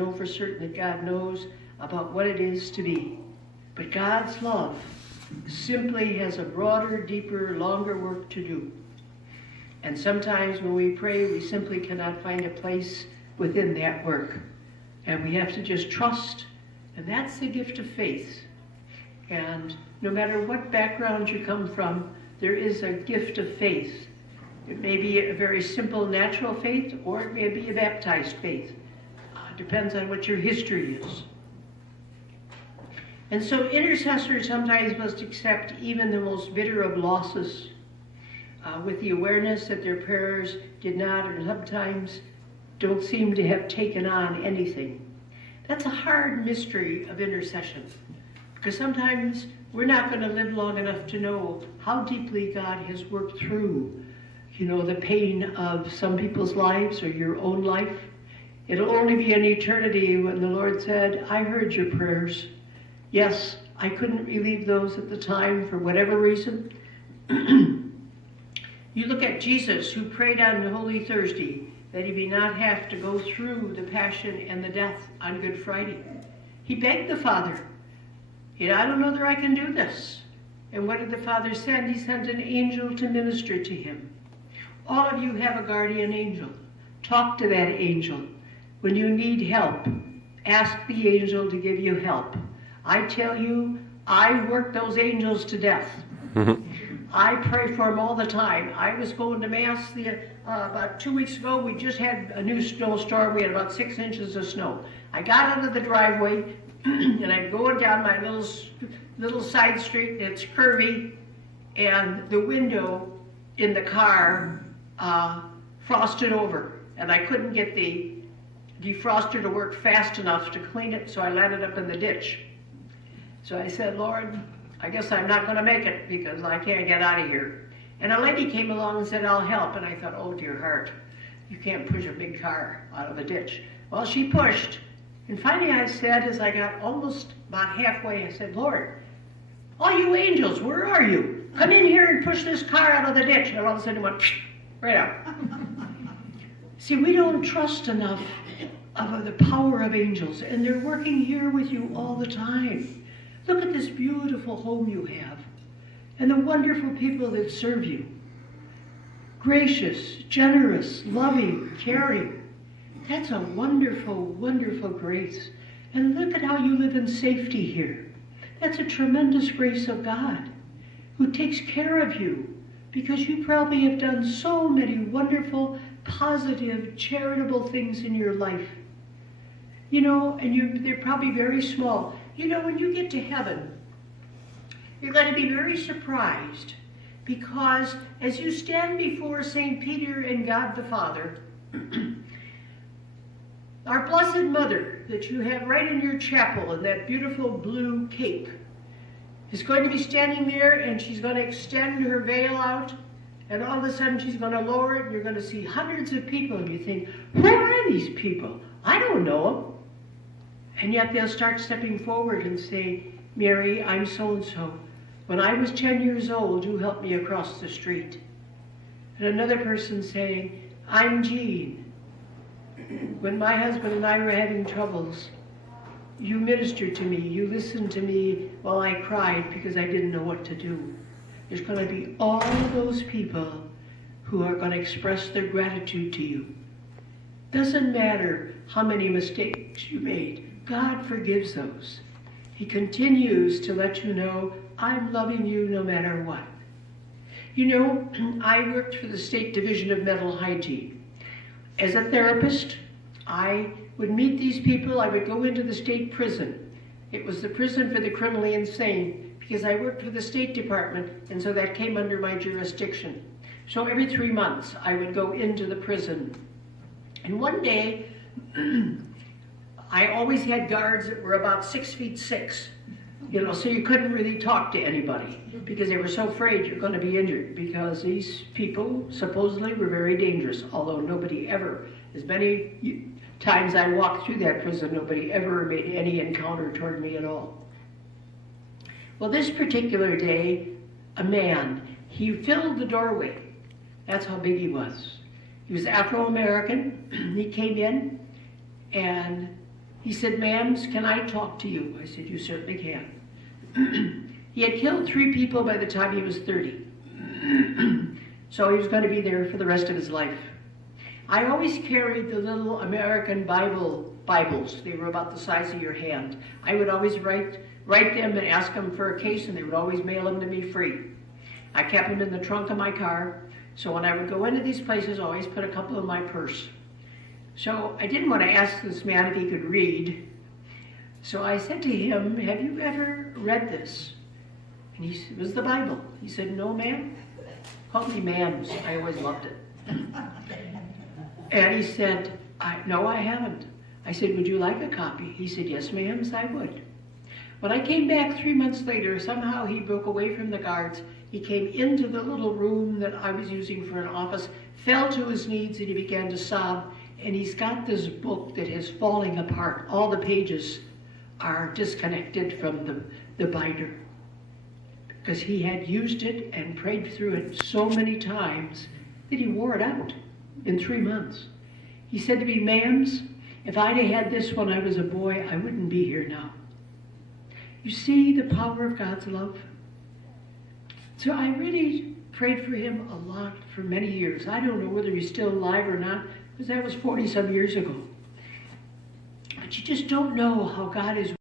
know for certain that God knows about what it is to be. But God's love simply has a broader, deeper, longer work to do. And sometimes when we pray, we simply cannot find a place within that work. And we have to just trust, and that's the gift of faith. And no matter what background you come from, there is a gift of faith. It may be a very simple natural faith, or it may be a baptized faith. Depends on what your history is. And so intercessors sometimes must accept even the most bitter of losses with the awareness that their prayers did not, or sometimes don't seem to have taken on anything. That's a hard mystery of intercession, because sometimes we're not going to live long enough to know how deeply God has worked through, the pain of some people's lives or your own life. It'll only be an eternity when the Lord said, I heard your prayers. Yes, I couldn't relieve those at the time for whatever reason. You look at Jesus, who prayed on Holy Thursday that he may not have to go through the passion and the death on Good Friday. He begged the Father, I don't know that I can do this. And what did the Father send? He sent an angel to minister to him. All of you have a guardian angel. Talk to that angel. When you need help, ask the angel to give you help. I tell you, I work those angels to death. I pray for them all the time. I was going to Mass about 2 weeks ago. We just had a new snowstorm. We had about 6 inches of snow. I got out of the driveway, and I'm going down my little side street. It's curvy, and the window in the car frosted over, and I couldn't get the defroster to work fast enough to clean it, so I let it up in the ditch. So I said, Lord, I guess I'm not going to make it because I can't get out of here. And a lady came along and said, I'll help. And I thought, oh, dear heart, you can't push a big car out of a ditch. Well, she pushed. And finally I said, as I got almost about halfway, I said, Lord, all you angels, where are you? Come in here and push this car out of the ditch. And all of a sudden it went right out. See, we don't trust enough of the power of angels. And they're working here with you all the time. Look at this beautiful home you have and the wonderful people that serve you. Gracious, generous, loving, caring. That's a wonderful, wonderful grace. And look at how you live in safety here. That's a tremendous grace of God who takes care of you because you probably have done so many wonderful, positive, charitable things in your life. And they're probably very small. When you get to heaven, you're going to be very surprised because as you stand before St. Peter and God the Father, our Blessed Mother that you have right in your chapel in that beautiful blue cape is going to be standing there, and she's going to extend her veil out, and all of a sudden she's going to lower it, and you're going to see hundreds of people, and you think, who are these people? I don't know them. And yet they'll start stepping forward and say, Mary, I'm so-and-so. When I was 10 years old, you helped me across the street. And another person saying, I'm Jean. When my husband and I were having troubles, you ministered to me. You listened to me while I cried because I didn't know what to do. There's going to be all of those people who are going to express their gratitude to you. Doesn't matter how many mistakes you made. God forgives those. He continues to let you know, I'm loving you no matter what. I worked for the State Division of Mental Hygiene. As a therapist, I would meet these people. I would go into the state prison. It was the prison for the criminally insane because I worked for the State Department, and so that came under my jurisdiction. So every 3 months, I would go into the prison. And one day, I always had guards that were about 6'6", so you couldn't really talk to anybody because they were so afraid you're going to be injured because these people supposedly were very dangerous, although nobody ever, as many times I walked through that prison, nobody ever made any encounter toward me at all. Well, this particular day, a man, he filled the doorway. That's how big he was. He was Afro-American. He came in, and He said, "Ma'ams, can I talk to you?" I said, "You certainly can." He had killed 3 people by the time he was 30. So he was going to be there for the rest of his life. I always carried the little American Bibles. They were about the size of your hand. I would always write them and ask them for a case, and they would always mail them to me free. I kept them in the trunk of my car, so when I would go into these places, I always put a couple in my purse. So I didn't want to ask this man if he could read. So I said to him, "Have you ever read this?" And it was the Bible. He said, "No, ma'am." Called me ma'ams. I always loved it. And he said, "No, I haven't." I said, "Would you like a copy?" He said, "Yes, ma'ams, I would." When I came back 3 months later, somehow he broke away from the guards. He came into the little room that I was using for an office, fell to his knees, and he began to sob. And he's got this book that is falling apart. All the pages are disconnected from the binder, because he had used it and prayed through it so many times that he wore it out in 3 months. He said to me, "Ma'ams, if I'd have had this when I was a boy, I wouldn't be here now." You see the power of God's love? So I really prayed for him a lot for many years. I don't know whether he's still alive or not, because that was 40-some years ago. But you just don't know how God is